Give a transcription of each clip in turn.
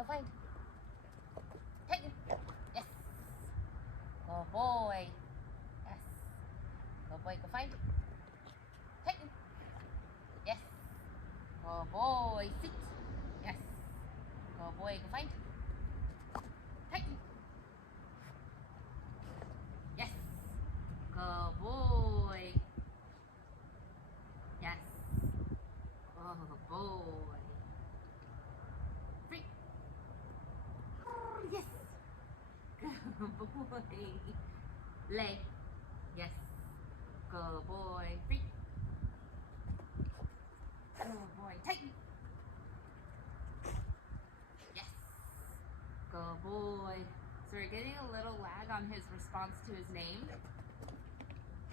Go find. Tighten. Yes. Go boy. Yes. Go boy, go find. Tighten. Yes. Go boy, sit. Yes. Go boy, go find. Tighten. Yes. Go boy. Yes. Oh boy. Free. Yes. Good boy. Lay. Yes. Good boy. Free. Good boy. Tighten. Yes. Good boy. So we're getting a little lag on his response to his name.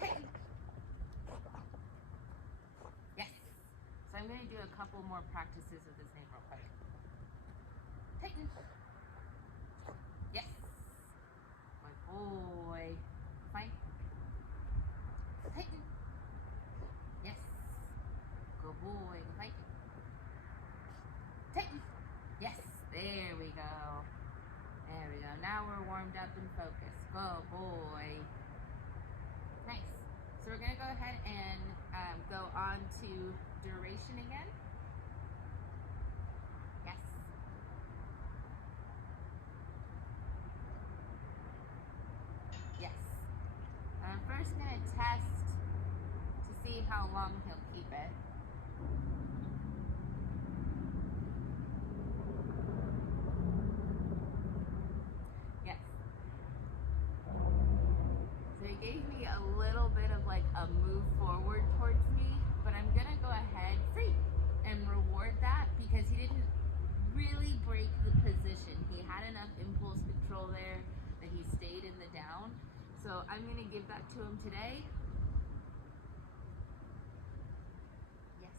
Tighten. Yes. So I'm going to do a couple more practices with his name real quick. Tighten. Yes. Good boy. Fine. Tighten. Yes. Good boy. Fine. Tighten. Yes. There we go. There we go. Now we're warmed up and focused. Good boy. Nice. So we're going to go ahead and go on to duration again. Yes. Yes. I'm first going to test to see how long he'll keep it. Yes. So he gave me a little bit of like a move forward towards me, but I'm going to go ahead free and reward that because he didn't really break the position. He had enough impulse control there that he stayed in the down. So I'm going to give that to him today. Yes.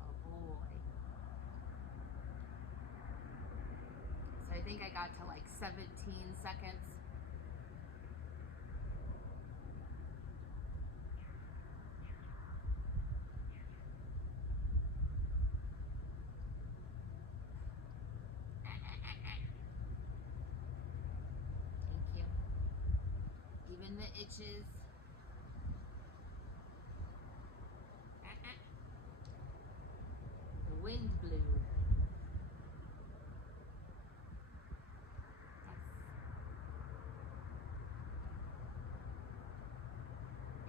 Oh boy. So I think I got to like 17 seconds. Thank you. Even the itches. The wind blew.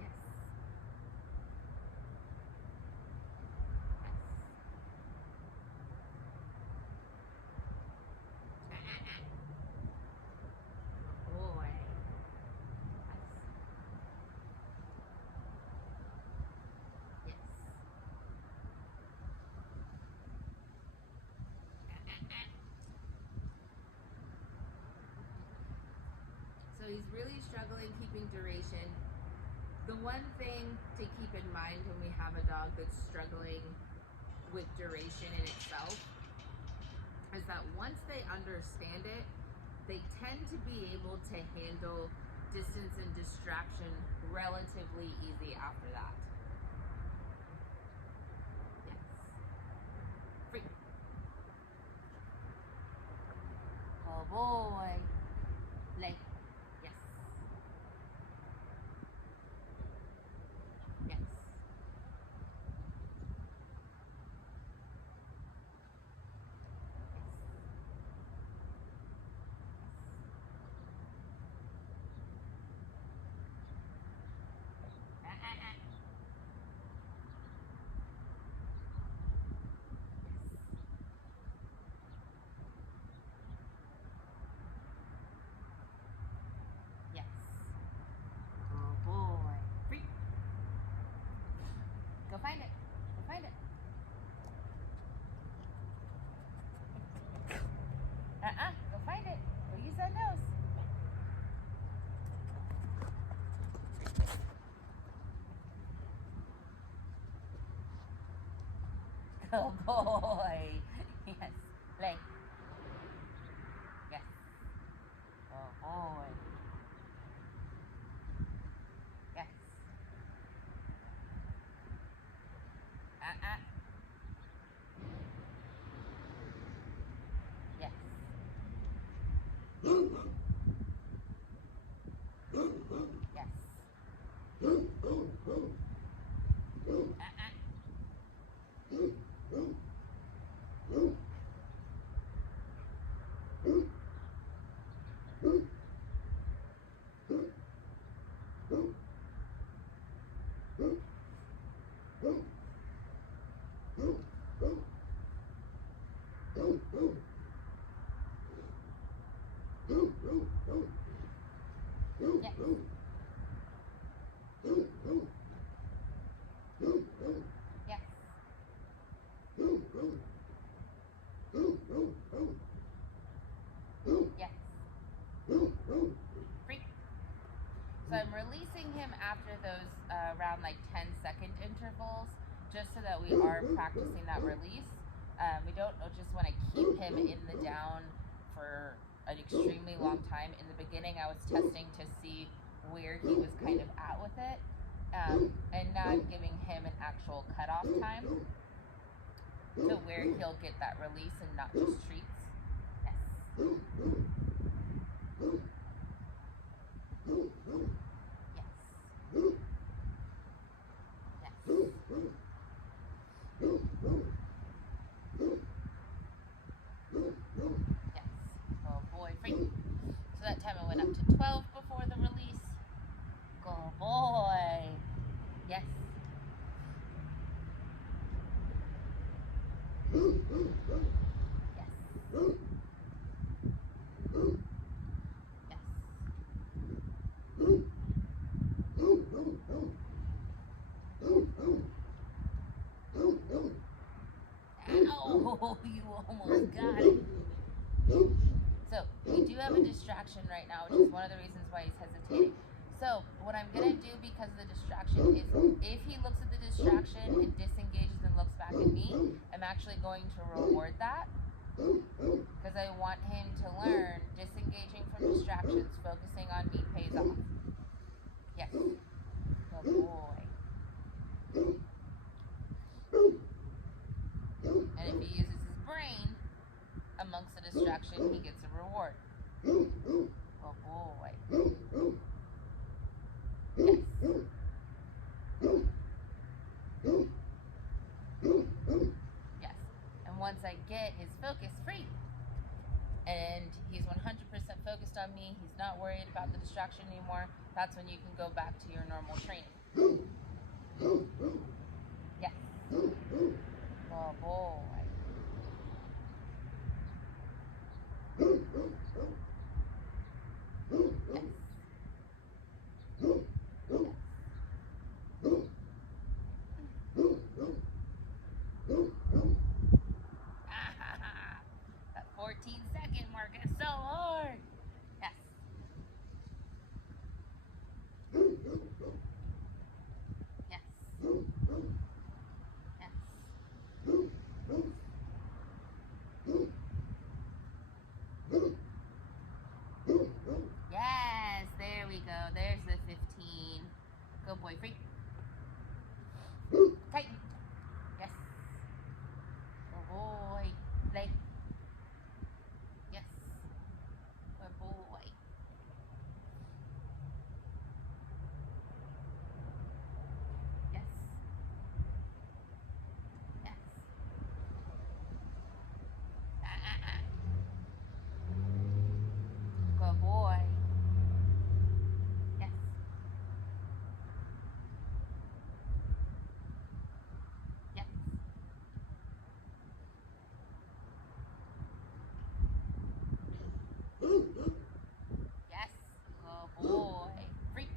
Yes. Yes. Boy. Yes. So he's really struggling keeping duration. The one thing to keep in mind when we have a dog that's struggling with duration in itself is that once they understand it, they tend to be able to handle distance and distraction relatively easy after that. Yes. Free. Oh boy. Lay. Yes. Yes. Yes. Oh boy. Free. Go find it. Go find it. Go find it. Go use that nose. Good boy. Yes. Lay. Yes. Yes. Yes. Free. So I'm releasing him after those around like 10-second intervals, just so that we are practicing that release. We don't just want to keep him in the down for an extremely long time. In the beginning, I was testing to see where he was kind of at with it. And now I'm giving him an actual cutoff time to where he'll get that release and not just treats. Yes. Yes. Oh boy, free. So that time I went up to 12 before the release. Go boy. Yes. Yes. Yes. Oh, you almost got it. So we do have a distraction right now, which is one of the reasons why he's hesitating. So what I'm going to do because of the distraction is if he looks at the distraction and disengages and looks back at me, I'm actually going to reward that because I want him to learn disengaging from distractions, focusing on me pays off. Yes. Good boy. And if he uses his brain amongst the distraction, he gets a reward. Oh boy. Yes. Yes. And once I get his focus free, and he's 100% focused on me, he's not worried about the distraction anymore, that's when you can go back to your normal training. Yes. Oh boy. Yes. That 14-second mark is so hard. Yes. Yes. Yes. Yes, there we go. There's the 15. Go boy, free. Tighten. Yes. Good boy. Play. Yes. Good boy. Yes. Yes. Good boy. Yes. Yes. Yes. Good boy. Free.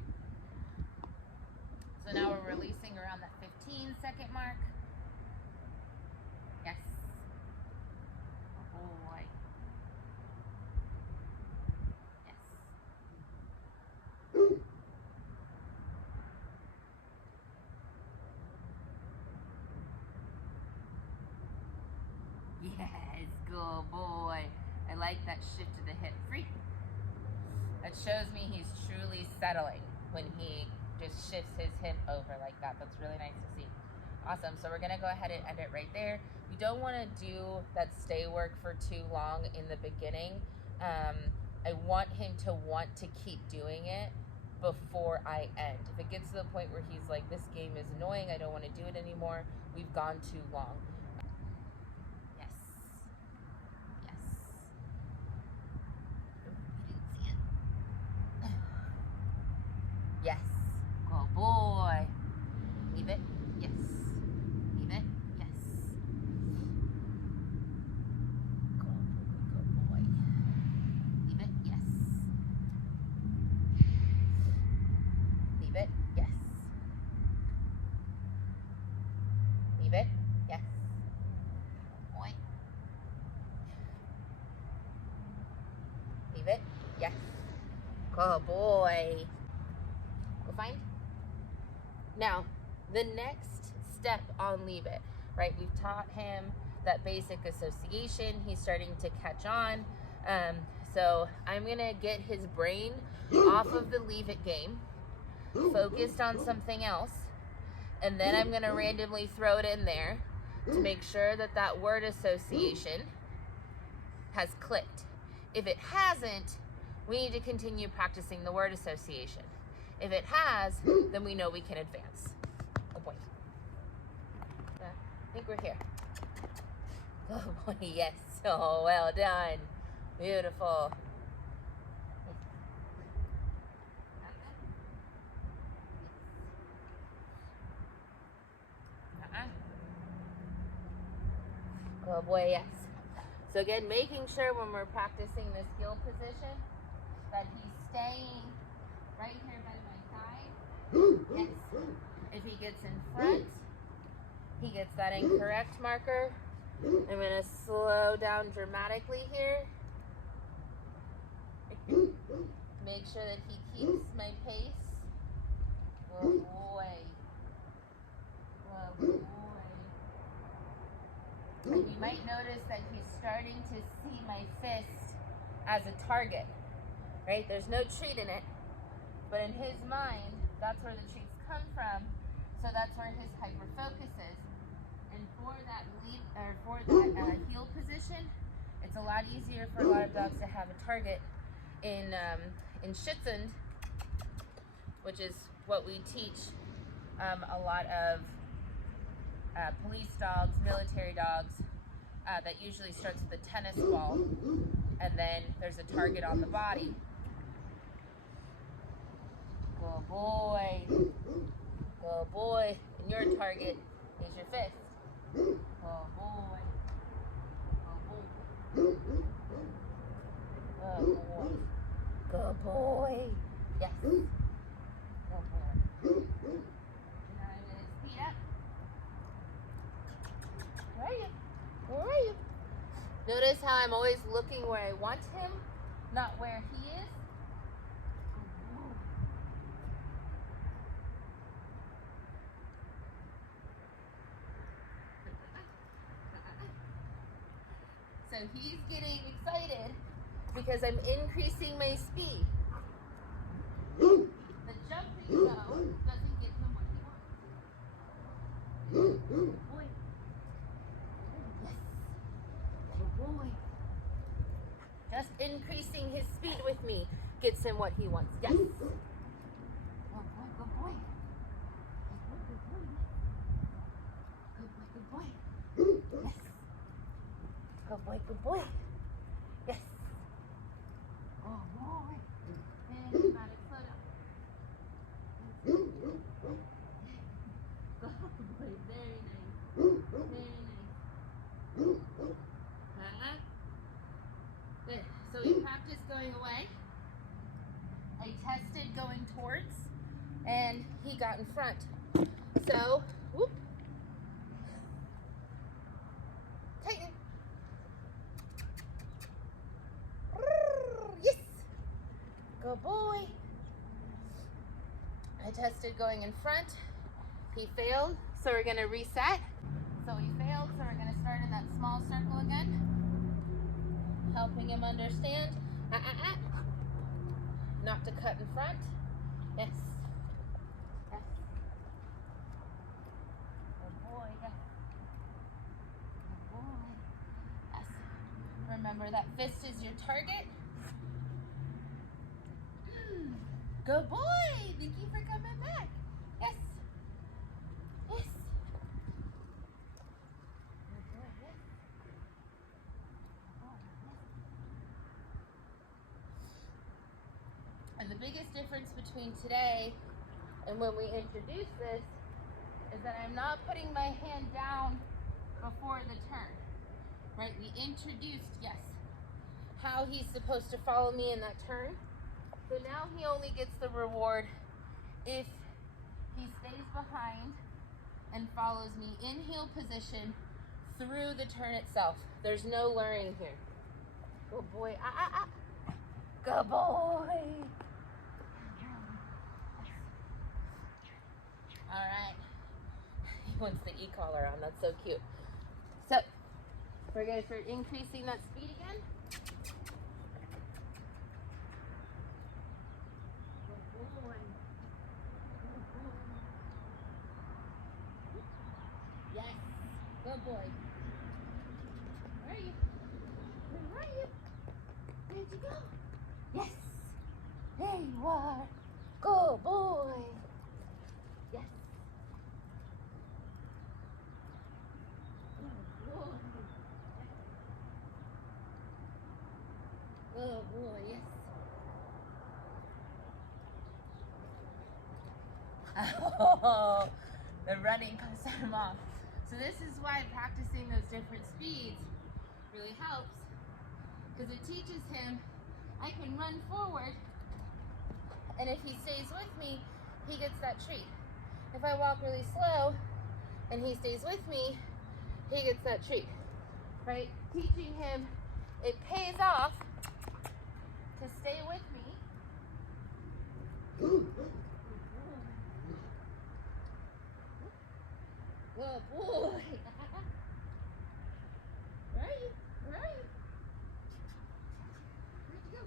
So now we're releasing around that 15-second mark. Yes. Good boy. Yes. Yes, good boy. I like that shift to the hip. Free. That shows me he's truly settling when he just shifts his hip over like that. That's really nice to see. Awesome. So we're going to go ahead and end it right there. You don't want to do that stay work for too long in the beginning. I want him to want to keep doing it before I end. If it gets to the point where he's like, this game is annoying, I don't want to do it anymore, we've gone too long. Yes. Yes. leave it. Yes. Good boy. Go find. Now, the next step on leave it, right? We've taught him that basic association. He's starting to catch on. So I'm gonna get his brain off of the leave it game, focused on something else, and then I'm gonna randomly throw it in there to make sure that that word association has clicked. If it hasn't, we need to continue practicing the word association. If it has, then we know we can advance. Oh boy. I think we're here. Oh boy, yes. Oh, well done. Beautiful. Good boy, yes. So again, making sure when we're practicing this heel position that he's staying right here by my side. Yes. If he gets in front, he gets that incorrect marker. I'm going to slow down dramatically here. Make sure that he keeps my pace. Good boy. Good boy. And you might notice that he's starting to see my fist as a target, right? There's no treat in it, but in his mind, that's where the treats come from. So that's where his hyper focus is. And for that heel position, it's a lot easier for a lot of dogs to have a target in Schitzend, which is what we teach a lot of police dogs, military dogs, that usually starts with a tennis ball, and then there's a target on the body. Good boy. Good boy. And your target is your fist. Good boy. Good boy. Good boy. Good boy. Yes. Good boy. Now I'm going to speed up. Where are you? Where are you? Notice how I'm always looking where I want him, not where he is. So he's getting excited because I'm increasing my speed. The jumping, though, doesn't give him what he wants. Boy. Yes. Good boy. Just increasing his speed with me gets him what he wants. Yes. Good boy, good boy. Good boy, good boy. Yes. Good boy, good boy. Yes. Oh, boy. And dramatic, slow down. Good boy, very nice. Very nice. Good. So we practiced going away. I tested going towards, and he got in front. So, whoop. Tighten. Yes. Good boy. I tested going in front. He failed, so we're going to reset. So he failed, so we're going to start in that small circle again. Helping him understand. Not to cut in front. Yes. Yes. Good boy. Yes. Good boy. Yes. Remember that fist is your target. Good boy. Thank you for coming back. Yes. Yes. Good boy. Yes. And the biggest difference between today and when we introduced this is that I'm not putting my hand down before the turn, right? We introduced, yes, how he's supposed to follow me in that turn. So now he only gets the reward if he stays behind and follows me in heel position through the turn itself. There's no luring here. Good boy. wants the e-collar on. That's so cute. So we're going to start increasing that speed again. Good boy. Yes. Good boy. Where are you? Where are you? Where'd you go? Yes. There you are. Good boy. Yes. Good boy. Good boy, yes. Oh, the running set him off. So this is why practicing those different speeds really helps, because it teaches him I can run forward, and if he stays with me, he gets that treat. If I walk really slow and he stays with me, he gets that treat, right? Teaching him it pays off to stay with me. Good boy. Where are you? Where are you? Where'd you go?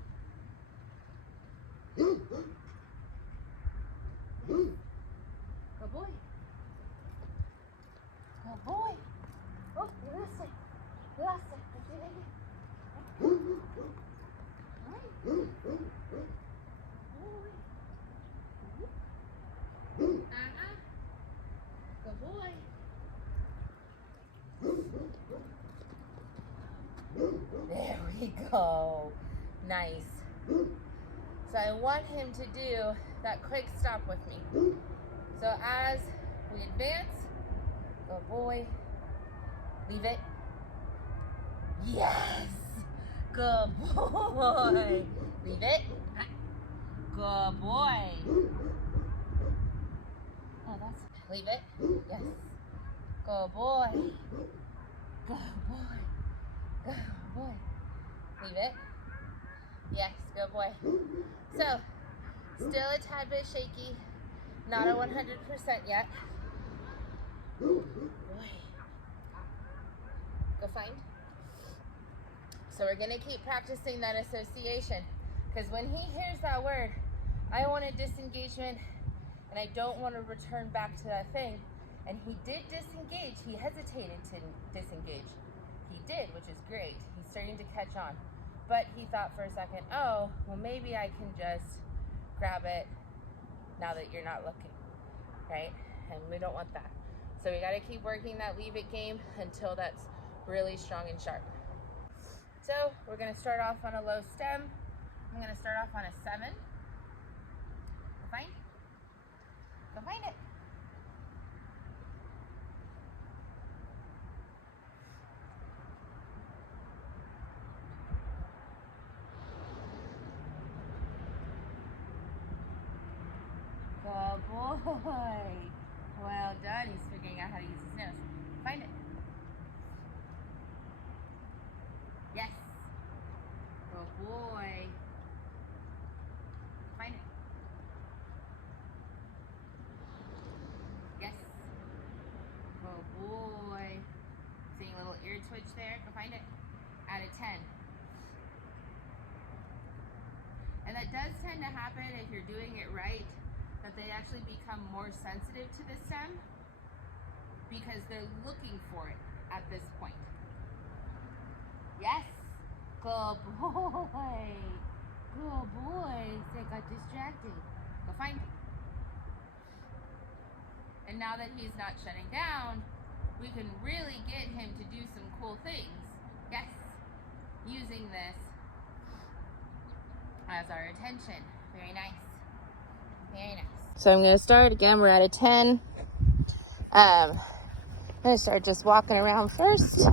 Good boy. Good boy. Oh, you lost it. You lost it. Let's do it again. Right. Good boy. There we go. Nice. So I want him to do that quick stop with me. So as we advance, good boy, leave it. Yes. Good boy. Leave it. Good boy. Oh, that's, leave it. Yes. Good boy. Good boy. Good boy. Leave it. Yes, good boy. So, still a tad bit shaky. Not a 100% yet. Boy. Go find. So we're going to keep practicing that association. Because when he hears that word, I want a disengagement, and I don't want to return back to that thing. And he did disengage. He hesitated to disengage. He did, which is great. He's starting to catch on. But he thought for a second, oh, well, maybe I can just grab it now that you're not looking, right? And we don't want that. So we got to keep working that leave it game until that's really strong and sharp. So we're going to start off on a low stem. I'm going to start off on a 7. Go find. Go find it. Good boy. Well done. He's figuring out how to use his nose. Find it. Yes. Good boy. Find it. Yes. Good boy. Seeing a little ear twitch there. Go find it. Out of 10. And that does tend to happen if you're doing it right, that they actually become more sensitive to the stem because they're looking for it at this point. Yes. Good boy. Good boy. They got distracted. Go find it. And now that he's not shutting down, we can really get him to do some cool things. Yes. Using this as our attention. Very nice. Very nice. So I'm going to start again. We're at a 10. I'm going to start just walking around first.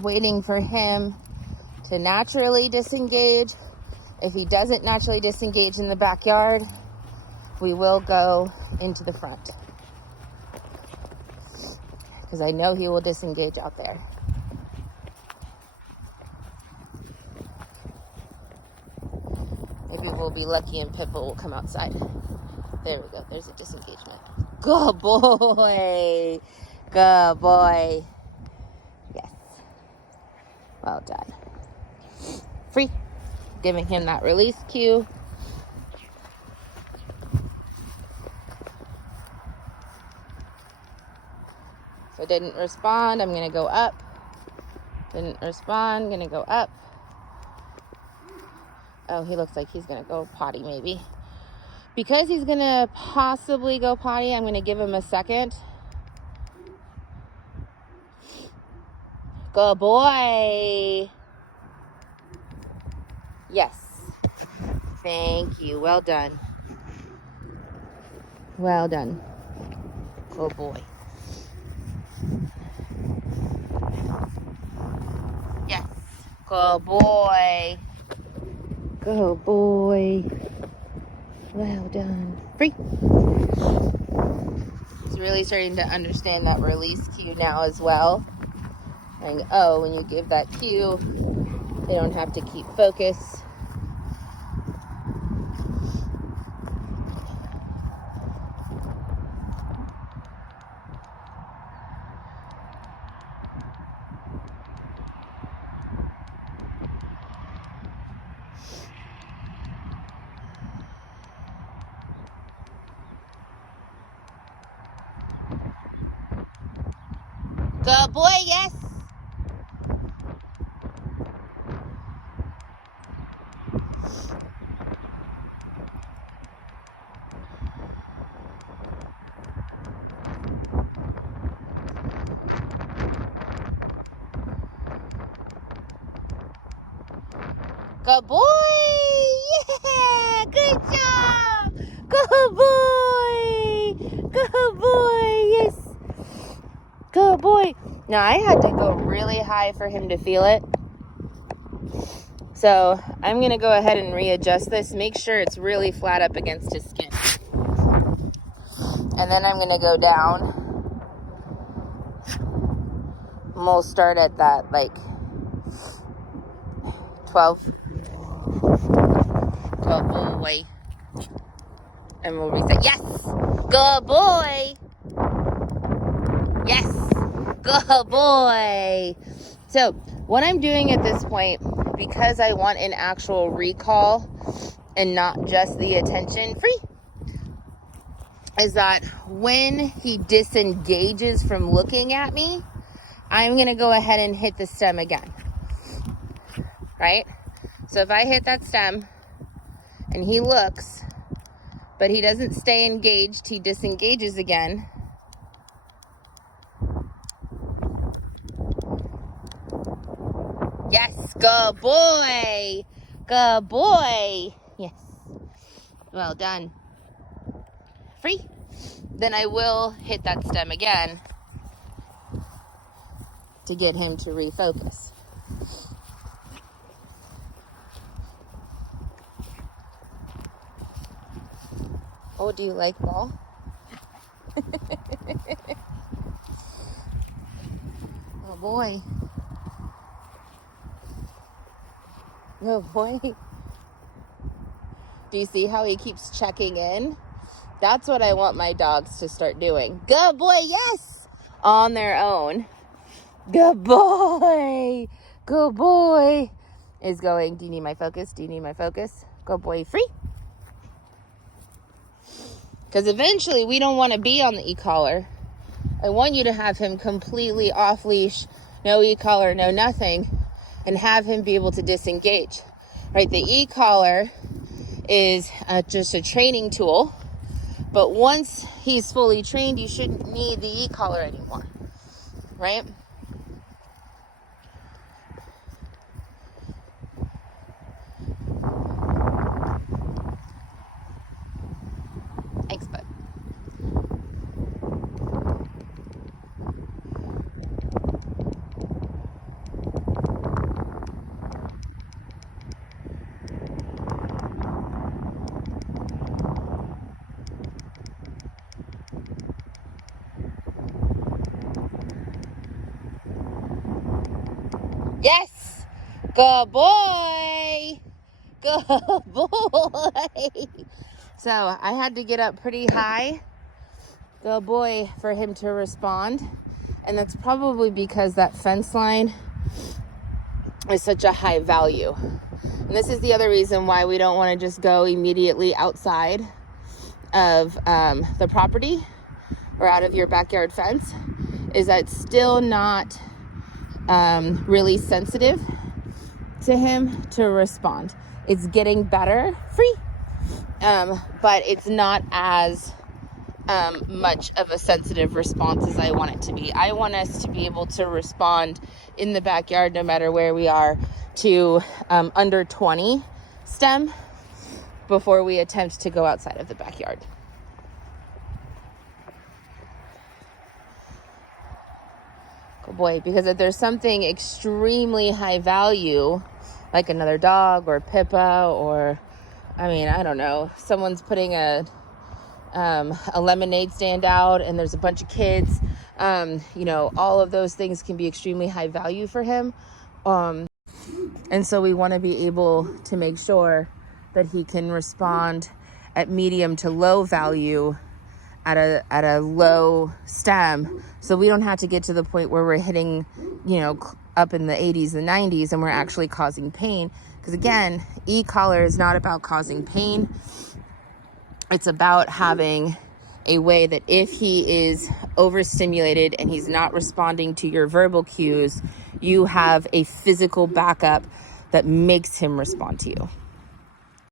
Waiting for him to naturally disengage. If he doesn't naturally disengage in the backyard, we will go into the front. Because I know he will disengage out there. Maybe we'll be lucky and Pippa will come outside. There we go. There's a disengagement. Good boy. Good boy. Yes. Well done. Free. Giving him that release cue. So didn't respond. I'm going to go up. Didn't respond. Going to go up. Oh, he looks like he's going to go potty maybe. Because he's going to possibly go potty, I'm going to give him a second. Good boy. Yes. Thank you. Well done. Well done. Good boy. Yes. Good boy. Good boy. Well done. Free. He's really starting to understand that release cue now as well. And oh, when you give that cue, they don't have to keep focus. Good boy, yes. Good boy. Yeah, good job. Good boy. Good boy, yes. Good boy. Now, I had to go really high for him to feel it. So, I'm going to go ahead and readjust this. Make sure it's really flat up against his skin. And then I'm going to go down. And we'll start at that, like, 12. Good boy. And we'll reset. Yes! Good boy! Yes! Good boy! So, what I'm doing at this point, because I want an actual recall and not just the attention free, is that when he disengages from looking at me, I'm going to go ahead and hit the stem again. Right? So if I hit that stem and he looks, but he doesn't stay engaged, he disengages again. Yes, good boy. Good boy. Yes. Well done. Free. Then I will hit that stem again to get him to refocus. Oh, do you like ball? Oh boy. Oh boy. Do you see how he keeps checking in? That's what I want my dogs to start doing. Good boy, yes! On their own. Good boy. Good boy. Is going, do you need my focus? Do you need my focus? Good boy, free. Because eventually we don't want to be on the e-collar. I want you to have him completely off leash, no e-collar, no nothing, and have him be able to disengage. Right? The e-collar is just a training tool, but once he's fully trained, you shouldn't need the e-collar anymore. Right? Thanks, bud. Yes! Good boy! Good boy! So I had to get up pretty high, the boy, for him to respond. And that's probably because that fence line is such a high value. And this is the other reason why we don't want to just go immediately outside of the property or out of your backyard fence, is that it's still not really sensitive to him to respond. It's getting better, but it's not as much of a sensitive response as I want it to be. I want us to be able to respond in the backyard, no matter where we are, to under 20 stem before we attempt to go outside of the backyard. Good boy, because if there's something extremely high value, like another dog or Pippa, or I don't know, someone's putting a lemonade stand out and there's a bunch of kids, all of those things can be extremely high value for him. And so we want to be able to make sure that he can respond at medium to low value at a low stem, so we don't have to get to the point where we're hitting, up in the 80s and 90s and we're actually causing pain. Because again, e-collar is not about causing pain. It's about having a way that if he is overstimulated and he's not responding to your verbal cues, you have a physical backup that makes him respond to you.